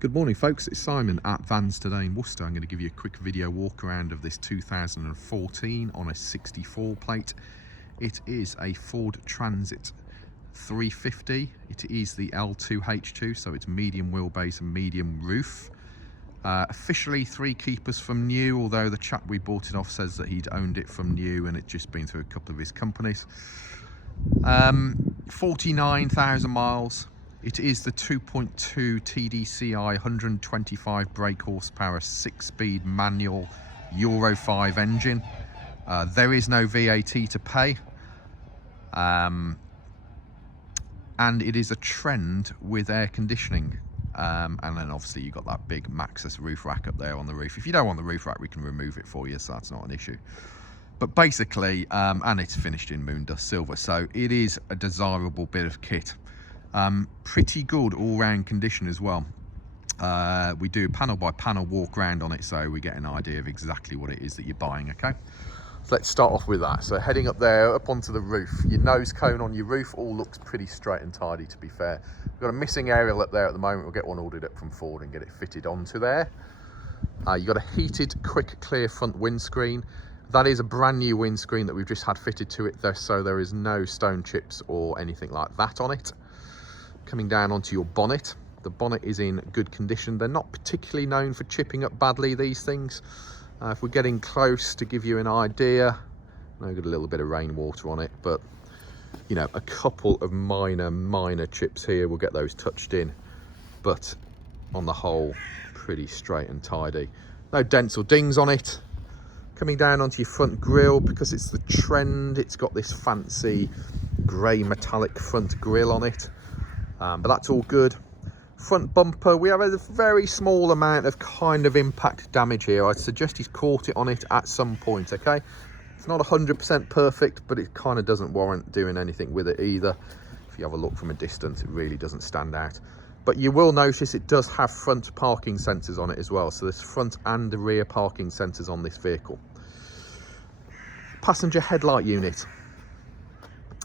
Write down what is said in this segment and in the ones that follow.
Good morning folks, it's Simon at Vans Today in Worcester. I'm going to give you a quick video walk around of this 2014 on a 64 plate. It is a Ford Transit 350. It is the L2H2, so it's medium wheelbase and medium roof. Officially 3 keepers from new, although the chap we bought it off says that he'd owned it from new and it's just been through a couple of his companies. 49,000 miles. It is the 2.2 TDCi 125 brake horsepower 6-speed manual Euro 5 engine. There is no VAT to pay. And it is a Trend with air conditioning. And then obviously you've got that big Maxxis roof rack up there on the roof. If you don't want the roof rack, we can remove it for you, so that's not an issue. But basically, and it's finished in moon dust silver, so it is a desirable bit of kit. Pretty good all-round condition as well. We do panel by panel walk around on it, so we get an idea of exactly what it is that you're buying. Okay, so let's start off with that. So heading up there, up onto the roof, your nose cone on your roof all looks pretty straight and tidy, to be fair. We've got a missing aerial up there at the moment. We'll get one ordered up from Ford and get it fitted onto there. You've got a heated quick clear front windscreen. That is a brand new windscreen that we've just had fitted to it there, so there is no stone chips or anything like that on it. Coming down onto your bonnet, the bonnet is in good condition. They're not particularly known for chipping up badly, these things. If we're getting close to give you an idea, I've got a little bit of rainwater on it, but you know, a couple of minor chips here, we'll get those touched in, but on the whole, pretty straight and tidy. No dents or dings on it. Coming down onto your front grille, because it's the Trend, it's got this fancy grey metallic front grille on it, but that's all good. Front bumper, we have a very small amount of kind of impact damage here. I'd suggest he's caught it on it at some point. Okay, it's not 100% perfect, but it kind of doesn't warrant doing anything with it either. If you have a look from a distance, it really doesn't stand out. But you will notice it does have front parking sensors on it as well. So there's front and rear parking sensors on this vehicle. Passenger headlight unit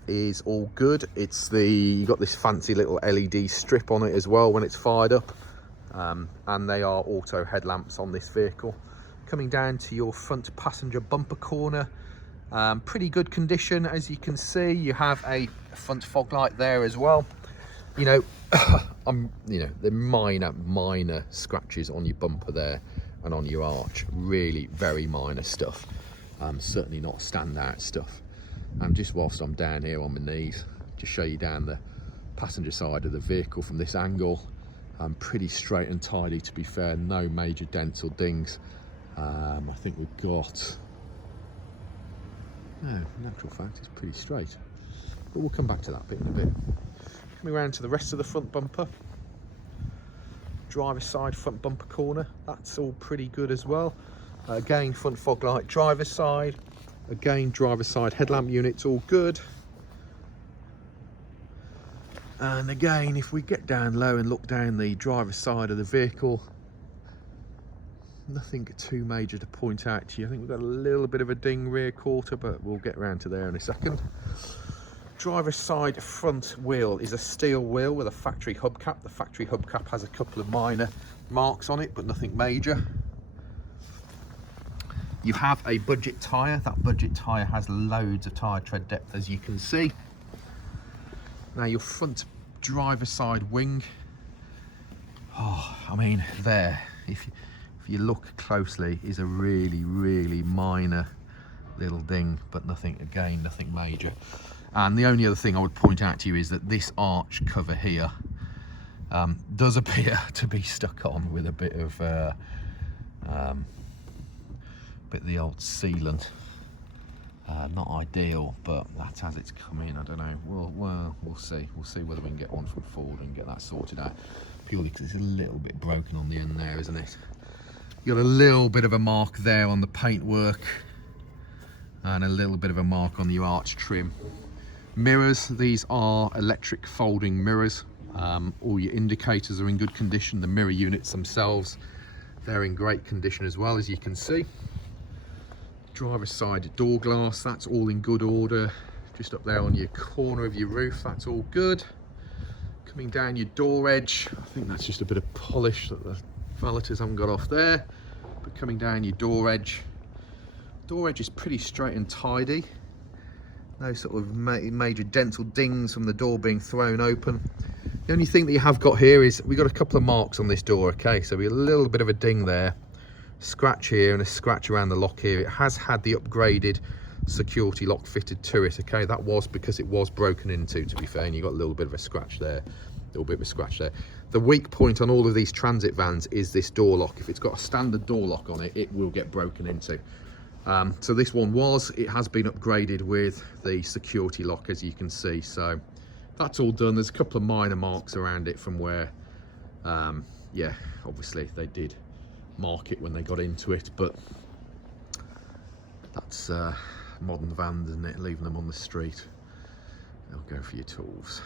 is all good. It's you got this fancy little LED strip on it as well when it's fired up. And they are auto headlamps on this vehicle. Coming down to your front passenger bumper corner. Pretty good condition, as you can see. You have a front fog light there as well. You know, the minor scratches on your bumper there and on your arch, really very minor stuff. Certainly not standout stuff. Just whilst I'm down here on my knees, just show you down the passenger side of the vehicle from this angle. Pretty straight and tidy, to be fair. No major dents or dings. I think we've got, no, in actual fact it's pretty straight, but we'll come back to that bit in a bit. Coming around to the rest of the front bumper, driver's side front bumper corner, that's all pretty good as well. Again, front fog light, driver's side. Again, driver's side headlamp unit's all good. And again, if we get down low and look down the driver's side of the vehicle, nothing too major to point out to you. I think we've got a little bit of a ding rear quarter, but we'll get around to there in a second. Driver's side front wheel is a steel wheel with a factory hubcap. The factory hubcap has a couple of minor marks on it, but nothing major. You have a budget tyre. That budget tyre has loads of tyre tread depth, as you can see. Now your front driver's side wing, I mean, there, if you look closely, is a really minor little ding, but nothing, again, nothing major. And the only other thing I would point out to you is that this arch cover here does appear to be stuck on with a bit of the old sealant. Not ideal, but that's as it's come in. I don't know. We'll see. We'll see whether we can get one from Ford and get that sorted out. Purely because it's a little bit broken on the end there, isn't it? You got a little bit of a mark there on the paintwork, and a little bit of a mark on the arch trim. Mirrors. These are electric folding mirrors. All your indicators are in good condition. The mirror units themselves, they're in great condition as well, as you can see. Driver's side door glass, that's all in good order. Just up there on your corner of your roof, that's all good. Coming down your door edge, I think that's just a bit of polish that the valeters haven't got off there, but coming down your door edge is pretty straight and tidy. No sort of major dents or dings from the door being thrown open. The only thing that you have got here is we've got a couple of marks on this door, okay? So we have a little bit of a ding there, scratch here and a scratch around the lock here. It has had the upgraded security lock fitted to it, okay? That was because it was broken into, to be fair, and you got a little bit of a scratch there, The weak point on all of these transit vans is this door lock. If it's got a standard door lock on it, it will get broken into. So this one it has been upgraded with the security lock, as you can see. So that's all done. There's a couple of minor marks around it from where, yeah, obviously they did mark it when they got into it, but that's modern vans, isn't it? Leaving them on the street, they'll go for your tools.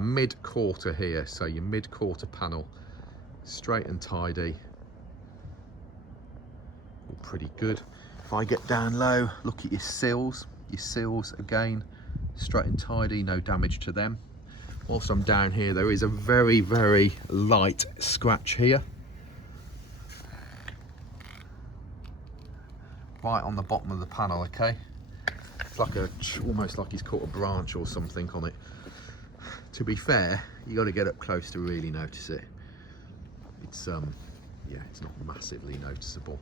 Mid-quarter here, so your mid-quarter panel, straight and tidy, all pretty good. If I get down low, look at your sills. Your sills, again, straight and tidy, no damage to them. Whilst I'm down here, there is a very, very light scratch here. Right on the bottom of the panel, okay? It's like almost like he's caught a branch or something on it. To be fair, you got to get up close to really notice it. It's yeah, it's not massively noticeable.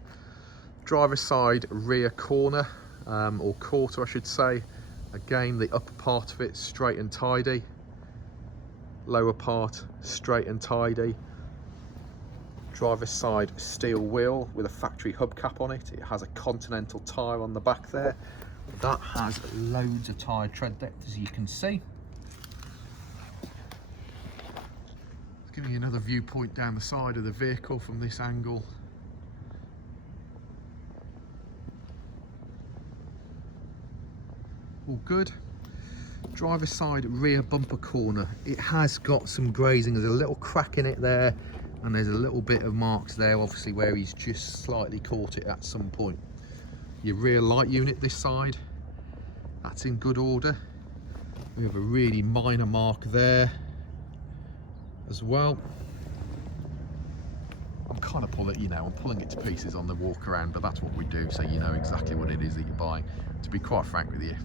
Driver's side rear corner, or quarter I should say. Again, the upper part of it straight and tidy. Lower part straight and tidy. Driver's side steel wheel with a factory hubcap on it. It has a Continental tyre on the back there. That has loads of tyre tread depth, as you can see. Let's give you another viewpoint down the side of the vehicle from this angle. All good. Driver's side rear bumper corner. It has got some grazing. There's a little crack in it there, and there's a little bit of marks there, obviously where he's just slightly caught it at some point. Your rear light unit this side, that's in good order. We have a really minor mark there as well. I'm kind of pulling, I'm pulling it to pieces on the walk around, but that's what we do, so you know exactly what it is that you're buying. To be quite frank with you,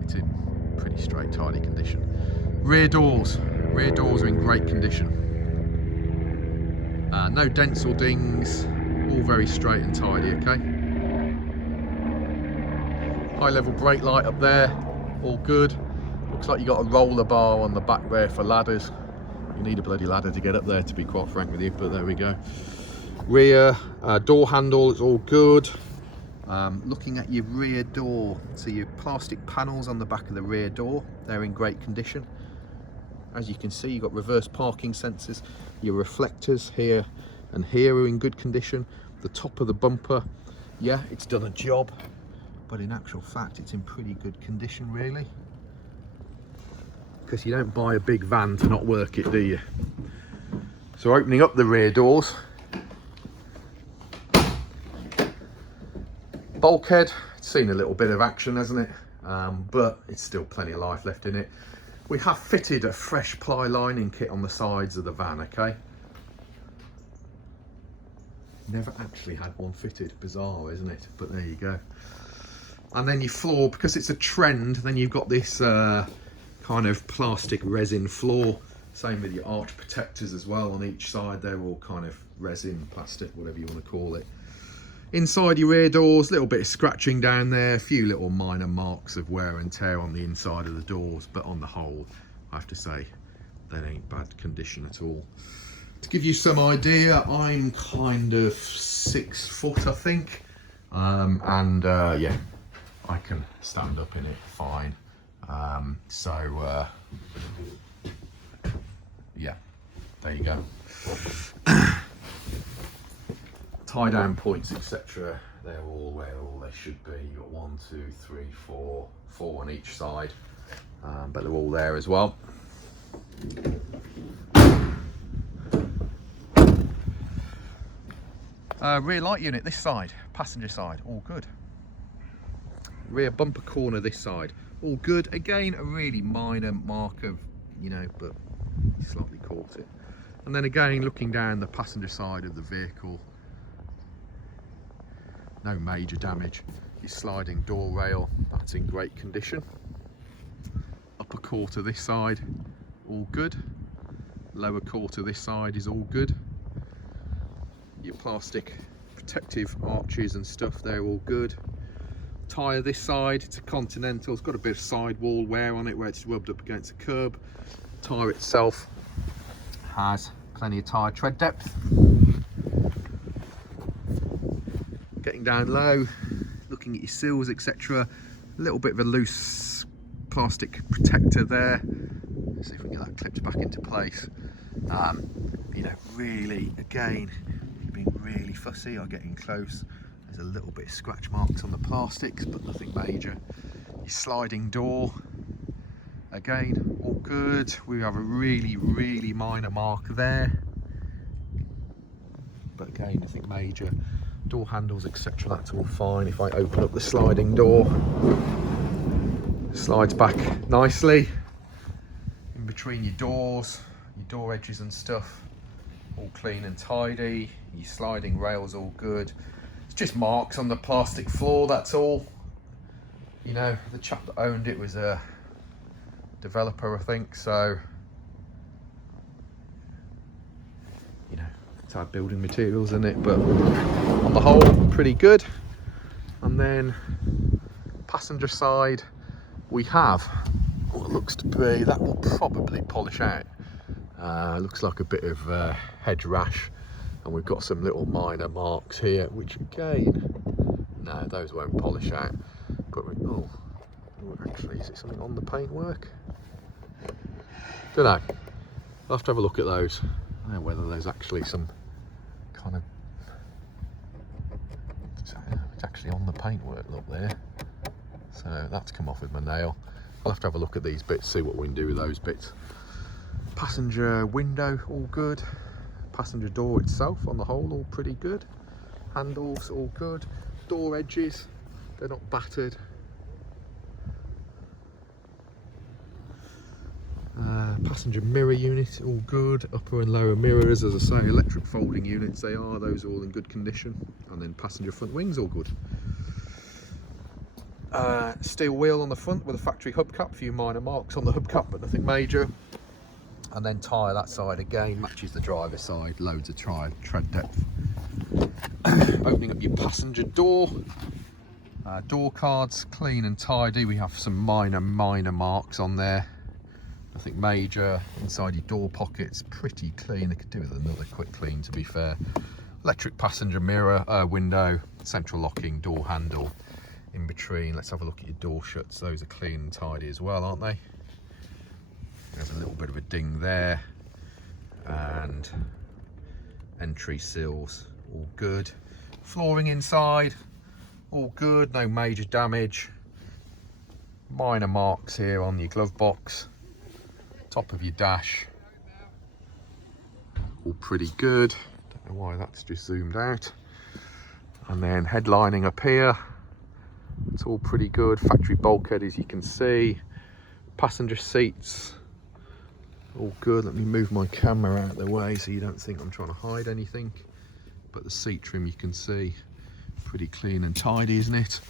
it's in pretty straight, tidy condition. Rear doors are in great condition. No dents or dings, all very straight and tidy, okay? High level brake light up there, all good. Looks like you got a roller bar on the back there for ladders. You need a bloody ladder to get up there, to be quite frank with you, but there we go. Rear door handle is all good. Looking at your rear door, so your plastic panels on the back of the rear door, they're in great condition. As you can see, you've got reverse parking sensors. Your reflectors here and here are in good condition. The top of the bumper, yeah, it's done a job, but in actual fact, it's in pretty good condition, really. Because you don't buy a big van to not work it, do you? So opening up the rear doors, bulkhead, it's seen a little bit of action, hasn't it? But it's still plenty of life left in it. We have fitted a fresh ply lining kit on the sides of the van, okay? Never actually had one fitted, bizarre, isn't it? But there you go. And then your floor, because it's a Trend, then you've got this kind of plastic resin floor. Same with your arch protectors as well on each side. They're all kind of resin, plastic, whatever you want to call it. Inside your rear doors, a little bit of scratching down there, a few little minor marks of wear and tear on the inside of the doors, but on the whole, I have to say, that ain't bad condition at all. To give you some idea, I'm kind of 6 foot, I think, yeah, I can stand up in it fine. Yeah, there you go. Tie down points, etc. They're all where all they should be. You've got 1, 2, 3, 4 on each side, but they're all there as well. Rear light unit this side, passenger side, all good. Rear bumper corner this side, all good. Again, a really minor mark of, but He slightly caught it. And then again, looking down the passenger side of the vehicle, no major damage. Your sliding door rail, that's in great condition. Upper quarter this side, all good. Lower quarter this side is all good. Your plastic protective arches and stuff, they're all good. Tyre this side, it's a Continental, it's got a bit of sidewall wear on it where it's rubbed up against the curb. Tyre itself has plenty of tyre tread depth. Getting down low, looking at your sills, etc. A little bit of a loose plastic protector there. Let's see if we can get that clipped back into place. You know, really, again, being really fussy or getting close. There's a little bit of scratch marks on the plastics, but nothing major. Your sliding door, again, all good. We have a really, really minor mark there, but again, nothing major. Door handles, etc., that's all fine. If I open up the sliding door, it slides back nicely in between your doors, your door edges and stuff, all clean and tidy. Your sliding rails all good. It's just marks on the plastic floor, that's all. You know, the chap that owned it was a developer, I think, so you know, it's our building materials, isn't it? But on the whole, pretty good. And then passenger side, we have what looks to be, that will probably polish out. Looks like a bit of hedge rash, and we've got some little minor marks here, which again, no, those won't polish out. But oh, actually, is it something on the paintwork? Don't know. I'll have to have a look at those. I don't know whether there's actually some kind of, it's actually on the paintwork, look there. So that's come off with my nail. I'll have to have a look at these bits, see what we can do with those bits. Passenger window, all good. Passenger door itself, on the whole, all pretty good. Handles, all good. Door edges, they're not battered. Passenger mirror unit, all good. Upper and lower mirrors, as I say, electric folding units they are, those are all in good condition. And then passenger front wings, all good. Steel wheel on the front with a factory hubcap, a few minor marks on the hubcap, but nothing major. And then tyre that side again, matches the driver's side, loads of tread depth. Opening up your passenger door. Door cards, clean and tidy. We have some minor marks on there. Nothing major. Inside your door pockets, pretty clean. They could do with another quick clean, to be fair. Electric passenger mirror, window, central locking door handle. In between, let's have a look at your door shuts. Those are clean and tidy as well, aren't they? There's a little bit of a ding there. And entry sills, all good. Flooring inside, all good, no major damage. Minor marks here on your glove box. Top of your dash, all pretty good. Don't know why that's just zoomed out. And then headlining up here, it's all pretty good. Factory bulkhead, as you can see. Passenger seats, all good. Let me move my camera out of the way so you don't think I'm trying to hide anything. But the seat trim, you can see, pretty clean and tidy, isn't it?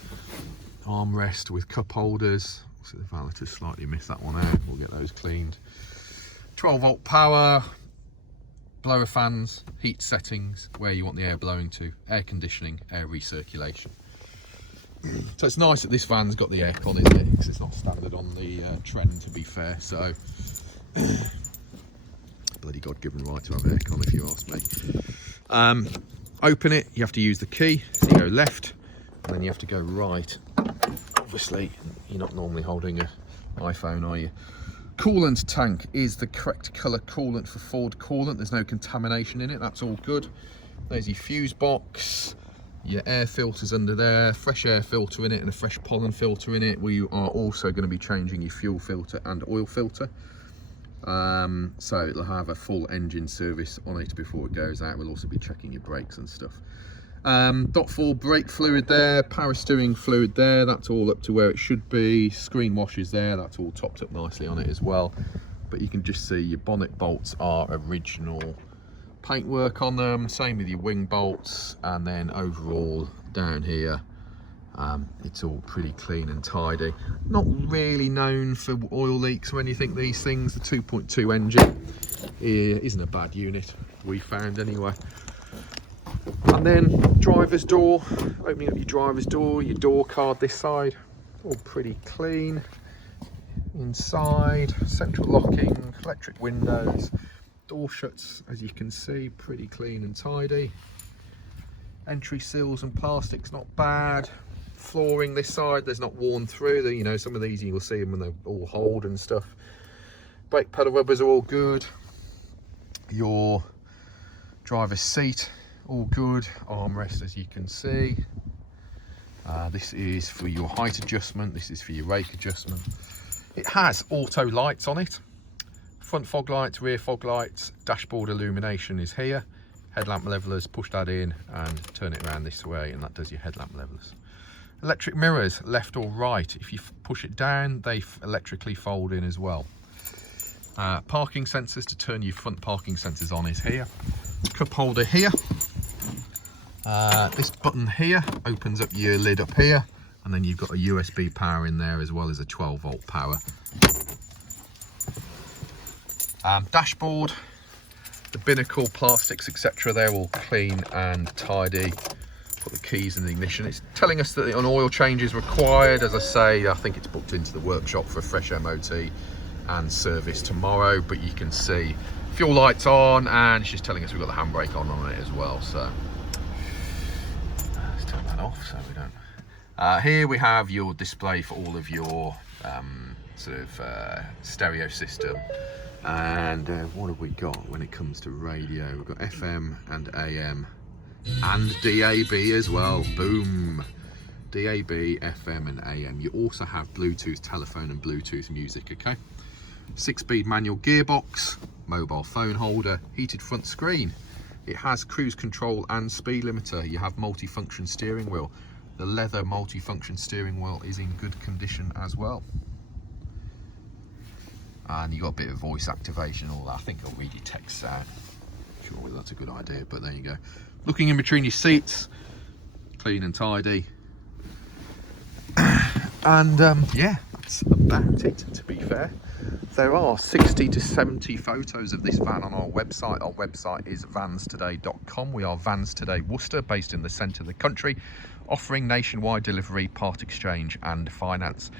Armrest with cup holders. So the valet has slightly missed that one out. We'll get those cleaned. 12-volt power, blower fans, heat settings, where you want the air blowing to, air conditioning, air recirculation. So it's nice that this van's got the aircon, isn't it? Because it's not standard on the Trend, to be fair. So bloody God-given right to have aircon, if you ask me. Open it, you have to use the key. So you go left, and then you have to go right. Obviously, you're not normally holding an iPhone, are you? Coolant tank is the correct colour coolant for Ford coolant. There's no contamination in it, that's all good. There's your fuse box, your air filters under there, fresh air filter in it and a fresh pollen filter in it. We are also going to be changing your fuel filter and oil filter. So it'll have a full engine service on it before it goes out. We'll also be checking your brakes and stuff. .4 brake fluid there, power steering fluid there, that's all up to where it should be. Screen washers there, that's all topped up nicely on it as well. but you can just see your bonnet bolts are original paintwork on them, same with your wing bolts, and then overall down here it's all pretty clean and tidy. Not really known for oil leaks or anything, these things. The 2.2 engine isn't a bad unit, we found anyway. And then driver's door, opening up your driver's door, your door card this side, all pretty clean. Inside, central locking, electric windows, door shuts, as you can see, pretty clean and tidy. Entry sills and plastics not bad. Flooring this side, there's not worn through. You know, some of these you'll see them when they all hold and stuff. Brake pedal rubbers are all good. Your driver's seat, all good. Armrest, as you can see. This is for your height adjustment. This is for your rake adjustment. It has auto lights on it. Front fog lights, rear fog lights, dashboard illumination is here. Headlamp levelers, push that in and turn it around this way, and that does your headlamp levelers. Electric mirrors, left or right. If you push it down, they electrically fold in as well. Parking sensors to turn your front parking sensors on is here. Cup holder here. This button here opens up your lid up here, and then you've got a USB power in there as well as a 12-volt power. Dashboard, the binnacle, plastics, etc. they're all clean and tidy. Put the keys in the ignition. It's telling us that an oil change is required. As I say, I think it's booked into the workshop for a fresh MOT and service tomorrow, but you can see fuel lights on, and she's telling us we've got the handbrake on it as well. So let's turn that off so we don't. Here we have your display for all of your stereo system. And what have we got when it comes to radio? We've got FM and AM and DAB as well. Boom. DAB, FM and AM. You also have Bluetooth telephone and Bluetooth music, okay? 6-speed manual gearbox, mobile phone holder, heated front screen. It has cruise control and speed limiter. You have multi-function steering wheel. The leather multi-function steering wheel is in good condition as well. And you got a bit of voice activation, all that. I think I'll read your text out. Not sure whether that's a good idea, but there you go. Looking in between your seats, clean and tidy. And yeah, that's about it, to be fair. There are 60 to 70 photos of this van on our website. Our website is vanstoday.com. We are Vans Today Worcester, based in the centre of the country, offering nationwide delivery, part exchange and finance.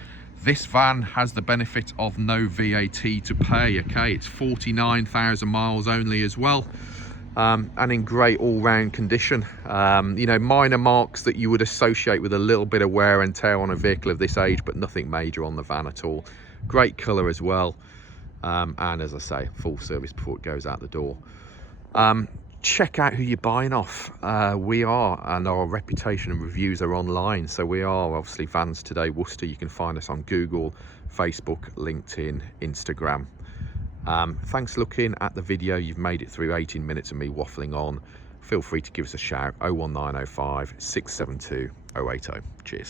This van has the benefit of no VAT to pay, okay? It's 49,000 miles only as well, and in great all-round condition. You know, minor marks that you would associate with a little bit of wear and tear on a vehicle of this age, but nothing major on the van at all. Great colour as well, and as I say, full service before it goes out the door. Check out who you're buying off. We are, and our reputation and reviews are online, so we are obviously Vans Today Worcester. You can find us on Google, Facebook, LinkedIn, Instagram. Thanks for looking at the video. You've made it through 18 minutes of me waffling on. Feel free to give us a shout, 01905 672 080. Cheers.